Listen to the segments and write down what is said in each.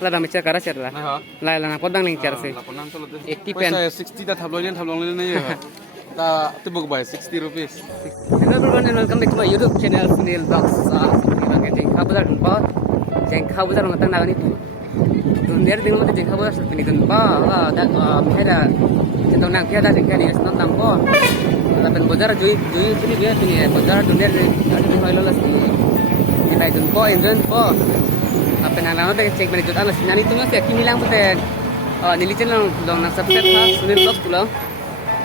Lada macam kara cer lah. Lai lana podang ling cer sih. 80 pen. 60 dah thablong ni ya. Ta tibuk bay 60 rupees. Hello everyone and welcome back to my YouTube channel Sunil Vlogs. Sekarang jengkha bazar dumpa. Jengkha bazar ngatang nagani tu. Dunia dengan mata jengkha bazar seperti itu dumpa. Dah mera centong nang kia dah jengkha ni senang nampo. Tapi bazar jui sini dia sini bazar dunia ada di Thailand lah sini. Kita dumpa enjoy dumpa. Apa nang lama tak cek balik jutaan lah. Nani tu mesti aki milang putih. Nili channel dong nang subscribe ha Sunil Vlogs tu lah.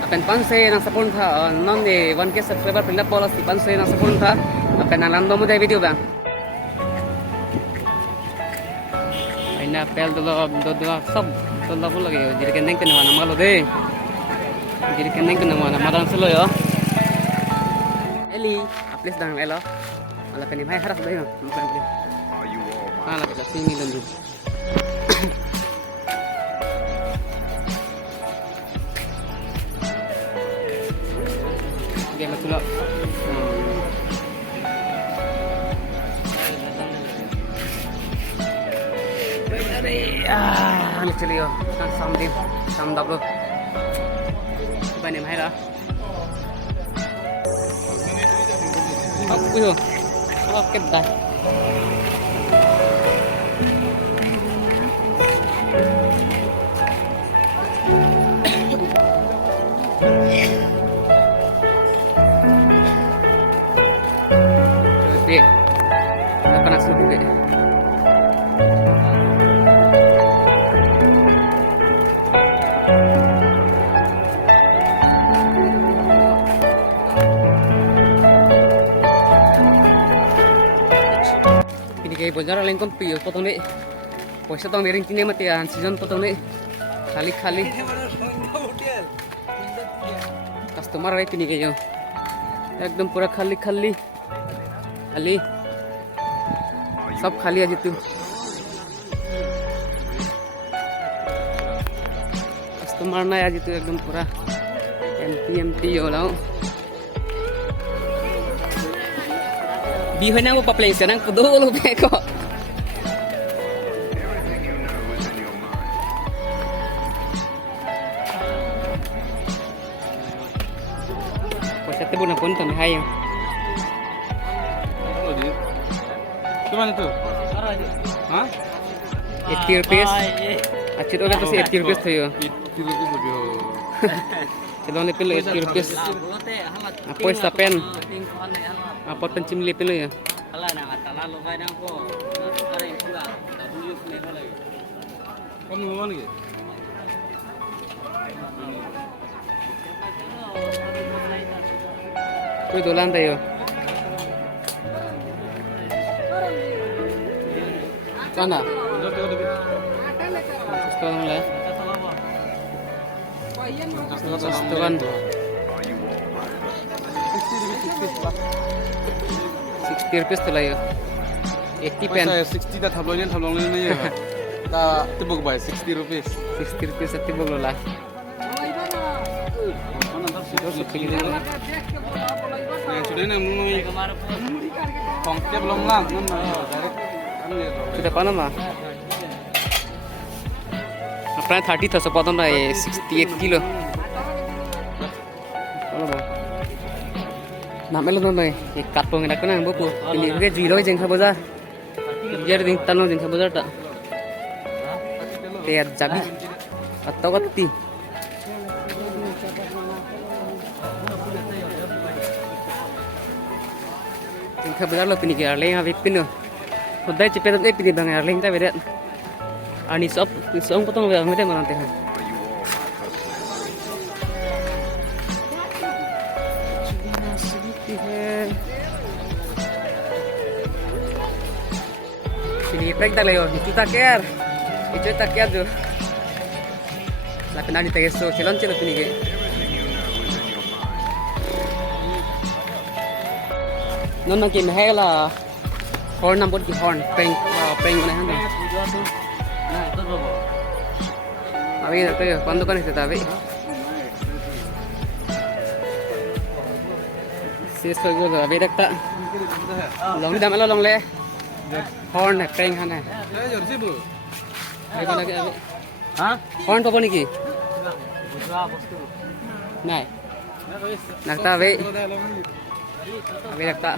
Apen pansay nang sapon tha non de 1k subscriber pindah pola si pansay nang sapon tha apen nalam do mudai video bang aina pel do sab to la bol lage jiri kendeng ke nama malo de jiri kendeng ke nama madan selo yo eli please dang elo ala kani bhai haras dai yo ala ka sini lanjut game tu lah. Ni celiyo. Sam double. Bani mai lah. Apa yo? Oke dah. Apa nak suruh dia? Ini kayak bazar lengkap piu potong ni. Poisa tong ring kini mati an season potong ni. Khali. Customer ay ini kayak. एकदम पूरा खाली सब खाली आज तू customer ना आज तू एकदम पूरा एमटी हो रहा हूँ भी है ना वो पपलें से ना दो लोग को Tapi bukan pun kami hayang. Tu mana tu? Hah? 80 rupees. Acik orang tu 80 rupees tu yo. 80 rupees lebih. Kalau ni pilih 80 rupees. Apa isapen? Apa pencim li pilih ya? Kamu mau ni? Kau dolan tayo. Sana. Sekarang lah. Sekarang. 60 rupees tu lah yo. 80 pen. 60 dah thablong ni ya. Ta tibuk bay 60 rupees. 60 rupees ati boglo lah. Sudah ni mungkin kongsi belum lah, sudah panas mah. Apa 30 था sepotong dah 68 kilo. Nama lu tu nih, katong nak kena buku. Ini juga zero jengkha bazar. Jadi ding tanong jengkha bazar tak. Tiada jabi atau kati. Jengkha bazar lo pini kira leh habis pinu. Udah cepet tu pini bang leh kita beret. Ani sop potong bang kita mana teh. Sini pek tak leo, itu tak care tu. Lapan nanti tak so, celon pini ke. Non game hai là horn number ki horn peng mana handa. Nah, itu tu. Abi tu bando kan itu tapi. Sis ko go abi tak. Long dah malah long le. horn này crank han này Eh, jor sih, Bu. đây con lagi Hah? horn apa nih ki này nakta ve nakta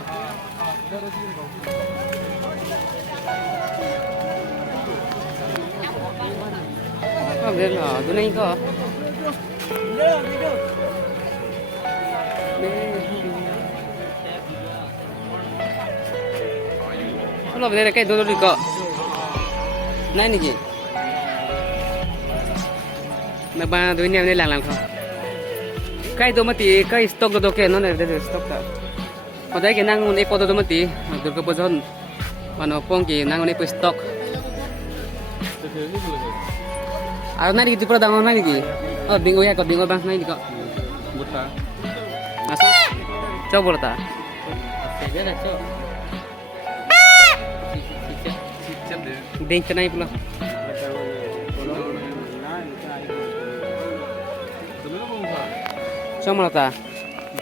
không biết là tôi nên có lo vedere che dove dico này nè gì mà ba đứa em đi làm không cái đó mà tí cái stock đó cái nó này để stock đó ở đây cái năng này có đó mà tí được cái pozon mà nó phong cái năng này stock à này cái product này gì bingo ya có bingo bang này gì có Buta. masuk coba boleh tak Sicet deh. ding cenai pula coba boleh tak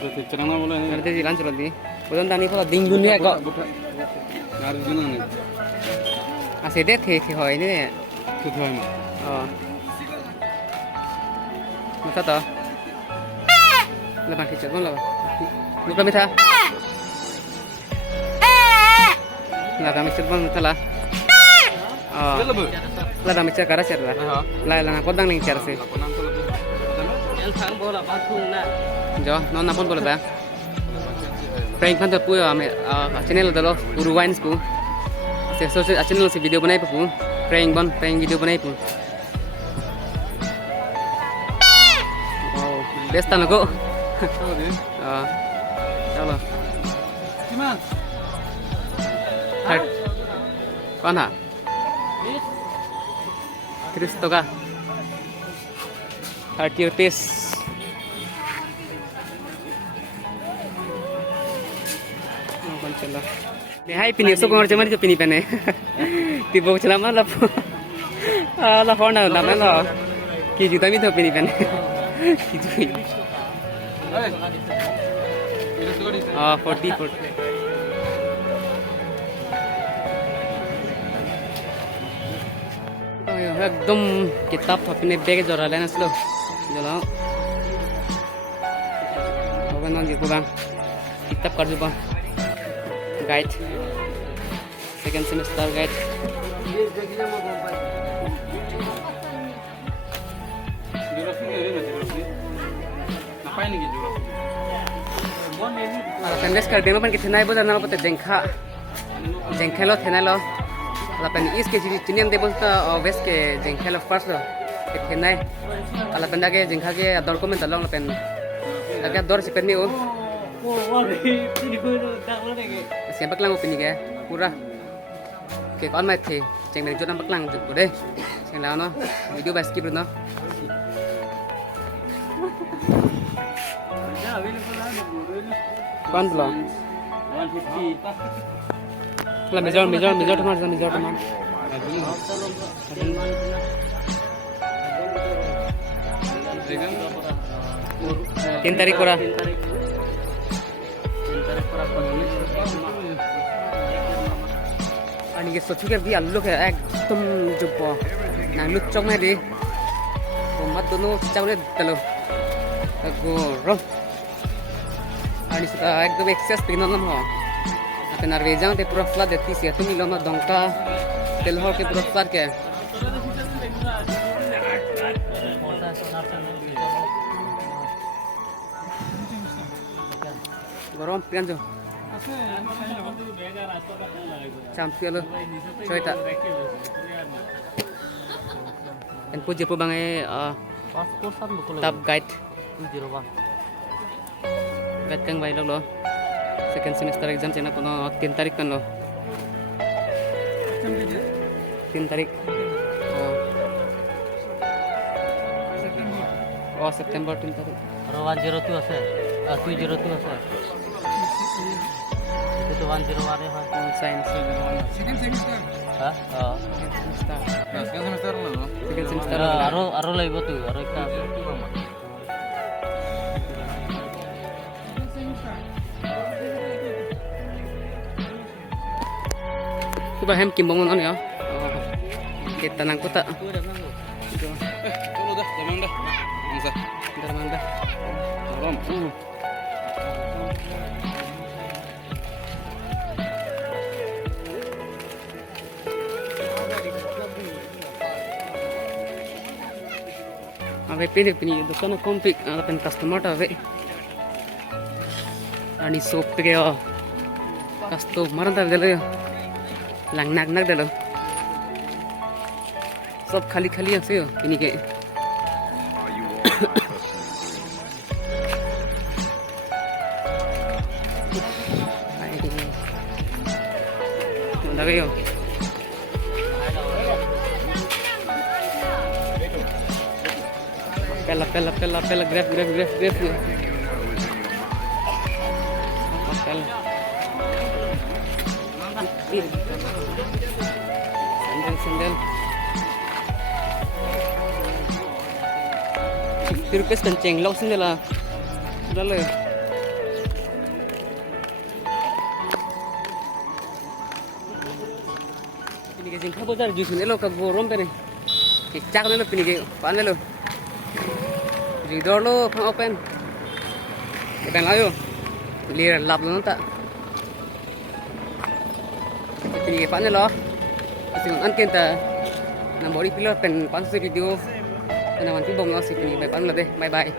Itu cerana boleh nih. nanti sih lanjut nanti pozon tani pula ding dunia kok Buta. Ngaruh gini nih. asih deh thì hỏi ini Itu tuh mah. masa toh lepas kecil pun lah bukan bisa lah kami cepat betul lah Itu Bu. lah kami cepat karena cepat Aha. lah lah kodang nih cara sih Lakonan tuh lebih. jo non napon boleh bang prank kan tuh puyo ame channel dalo puru wines pu se social channel se video banai pu prank video banai pu oh best tan ko Tuh deh. chalo Gimana? Third. Con hả? Cristo ka? 30 rupees. Oh, con chala. Ni hai pini so kon chamari pini pene. Ti bo chala ma la. La phone na na la. Ki juta mi to pini pene. Ki tu. Eh. Itu tuh di. 40. एकदम किताब अपने bag जरा लेना slow जलाओ होगा ना देखो बा किताब कर दो बा guide second semester guide Geografi nggak ada geografi. Ngapain nih geografi? Condense कर देना पन कितना है बोल ना पता जंखा लो थे ना लो alapan is ke chiniam de bolta west ke jengkhela first lo ethenai alapan dage jengkha ke ador comment along alapan dage ador siperni o siapa baklang opini ke pura ke kon mai the jeng deng jodam baklang jut de sing lao no video ba skip no kon blo 150. lah major tomar तीन तारीख को आणि के सोचू के भी आलू के एकदम जो ना लुच्चों में दे तो मत दोनों चावले तलो को रो आणि एकदम एक्सेस तीनों नम हो अपन अर्वेजां ते पूरा फ्लड देती सी तुम मिलो ना डोंका तेलहो के पूरा फ्लड के गरम पियान जो champion lo coy tak en puji po bang tab guide 201 guide kang bai lo second semester exam chena kono 3 tarik kan lo 3 tarik oh September 3 tarik আৰু 102 আছে 202 আছে itu 101 হয় science Second semester. হা semester Nah, second semester lo. second semester আৰু লাগিব তো আৰু একটা আছে hem kim bangun on ya. Kita nang kota. Kalau dah, zaman dah. Masa. Darmanda. Rom. Ave pini दुकान komplit pen customer ta ave आणि soap पे गया customer ta gelo lang nak delo सब खाली खाली আছে pini ke Manda kayo. Pela, grab. Pel. Sandal. ₹50 kenceng, lok sini lah. Sudah lah. Ini ke jengka bazar jus ni lo kag borom pe ni. Cak ni lo pini ke pan lo. Ridor lo pang open. Ikan layo. Lir lap lo ta. Pini ke pan lo. Kasi an kenta na body pillar pen pan se video. Na man ti bom lo si pini pan lo de. Bye bye.